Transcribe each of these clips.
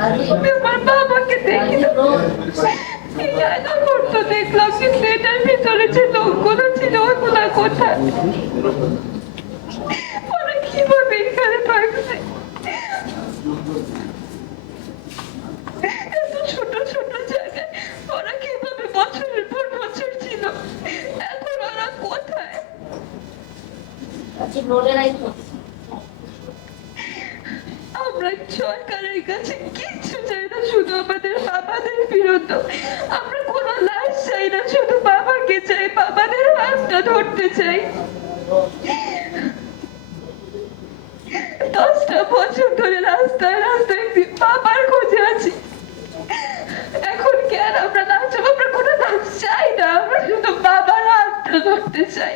তুমি আমার বাবাকে দেখি কি জানা করতো দেখলাম কিন্তু এটার ভিতরে যে লোকগুলো ছিল ওগুলা কোথায় ওরা কীভাবে এখানে থাকছে এত ছোট ছোট জায়গায় ওরা কীভাবে বছরের পর বছর ছিল এখন ওরা কোথায় আচ্ছা নোলে রাইট আমরা সরকারের কাছে কিচ্ছু চাই না, শুধু আমাদের বাবাদের বিরুদ্ধে। আমরা কোনো লাশ চাই না, শুধু বাবাকে চাই, বাবাদের হাতটা ধরতে চাই। দশটা বছর ধরে রাস্তায় রাস্তায় বাবার খোঁজে আছি। এখন কেন আমরা লাশ আমরা কোনো লাশ চাই না, আমরা শুধু বাবার হাতটা ধরতে চাই।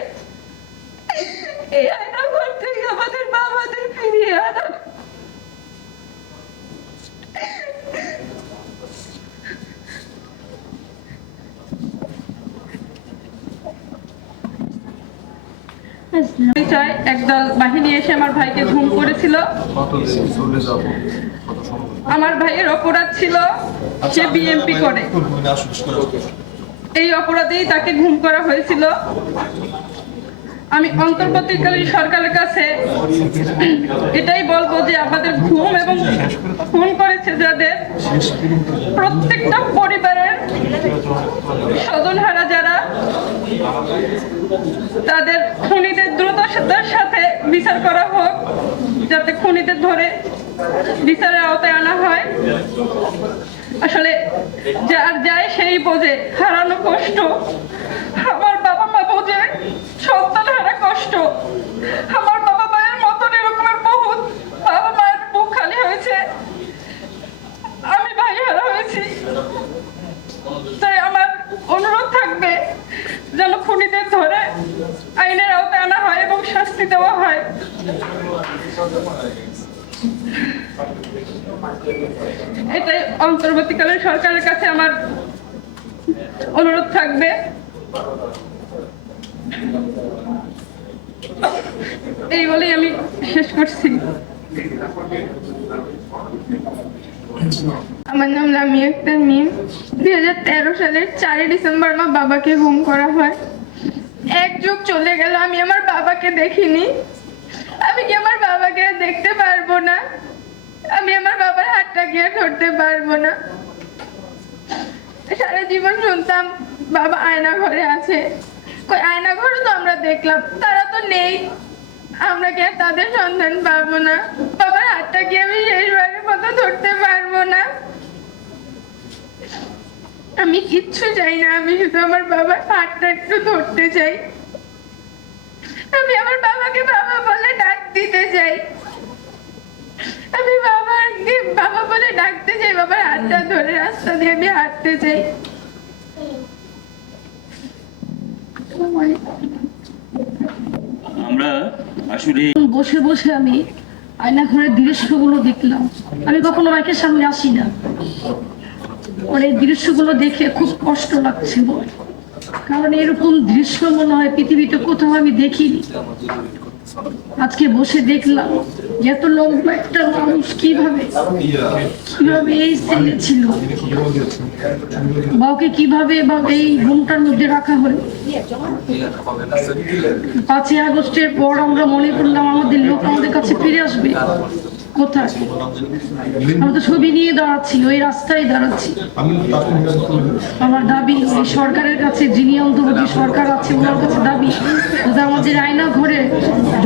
এই আয়না ঘর থেকে আমাদের বাবাদের ফিরিয়ে আনা একদল বাহিনী এসে আমার ভাইকে ঘুম করেছিল। আমার ভাইয়ের অপরাধ ছিল সে বিএমপি করে। এই অপরাধেই তাকে ঘুম করা হয়েছিল। আমি অন্তর্বর্তীকালীন সরকারের কাছে এটাই বলব যে আমাদের ঘুম এবং খুন করেছে যাদের প্রত্যেকটা পরিবারের স্বজনহারা যারা তাদের খুনিদের দ্রুত সাথে বিচার করা হোক, যাতে খুনিদের ধরে বিচারের আওতায় আনা হয়। আসলে যার যায় সেই বোঝে, হারানো কষ্ট। আমার বাবা মা বোঝে সন্তান হারা কষ্ট। আমার বাবা মায়ের মতন এরকমের বহুত বাবা মায়ের বুক খালি হয়েছে আমি ভাই হারা হয়েছি তাই আমার অনুরোধ থাকবে যেন খুনিদের ধরে আইনের আওতায় আনা হয় এবং শাস্তি দেওয়া হয় এটাই অন্তর্বর্তীকালীন সরকারের কাছে আমার অনুরোধ থাকবে। এই বলেই আমি শেষ করছি। আমার নাম লামিয়া আক্তার মিম। দুই হাজার তেরো সালের চারই ডিসেম্বর আমার বাবাকে ঘুম করা হয়। এক যুগ চলে গেল, আমি আমার বাবাকে দেখিনি। আমি কি আমার বাবাকে দেখতে পারব না? পারব না। সারা জীবন শুনতাম, বাবা আয়না ঘরে আছে। আয়না তো আমরা দেখলাম, তারা তো নেই। আমরা কি তাদের সন্ধান পাবো না? বাবার হাতটা কি আমি শেষবারের মতো ধরতে পারব না? আমি কিচ্ছু চাই না, আমি শুধু আমার বাবার হাতটা একটু ধরতে চাই। আমি আমার বাবাকে বাবা বলে ডাক দিতে চাই। আমি বাবাকে বাবা বলে ডাকতে চাই বাবার হাতটা ধরে রাস্তা দিয়ে আমি হাঁটতে চাই। আমরা আসলে বসে বসে আমি আয়নাঘরের দৃশ্যগুলো দেখলাম। আমি কখনো মাইকের সামনে আসি না। ওর এই দৃশ্যগুলো দেখে খুব কষ্ট লাগছিল কারণ এরকম দৃশ্য মনে হয় পৃথিবীতে কোথাও আমি দেখিনি। আজকে বসে দেখলাম এত লম্বা একটা মানুষ কীভাবে কীভাবে এই সেলে ছিল? বাউকে কীভাবে বা এই রুমটার মধ্যে রাখা হলো? পাঁচই আগস্টের পর আমরা মনে করলাম আমাদের লোক আমাদের কাছে ফিরে আসবে। কোথায়? আমরা তো ছবি নিয়ে দাঁড়াচ্ছি ওই রাস্তায় দাঁড়াচ্ছি। আমার দাবি, ওই সরকারের কাছে, যিনি অন্তর্বর্তী সরকার আছে, ওনার কাছে দাবি যাতে আমাদের আয়না ঘরে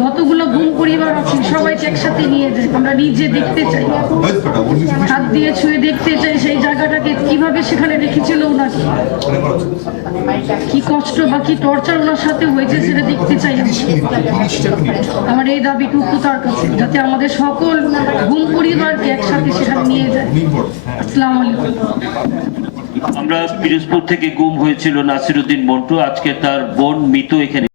যতগুলো গুম পরিবার আছে, সবাইকে একসাথে নিয়ে যায়। আমরা নিজে দেখতে চাই। হাত দিয়ে ছুঁয়ে দেখতে চাই সেই জায়গাটাকে, কীভাবে সেখানে রেখেছিল ওনাকে। কি কষ্ট বা কি টর্চার ওনার সাথে হয়েছে সেটা দেখতে চাই আমি। আমার এই দাবিটুকু তার কাছে, যাতে আমাদের সকল আমরা পিরোজপুর থেকে গুম হয়েছিল নাসিরুদ্দিন মন্টু। আজকে তার বোন মৃত এখানে।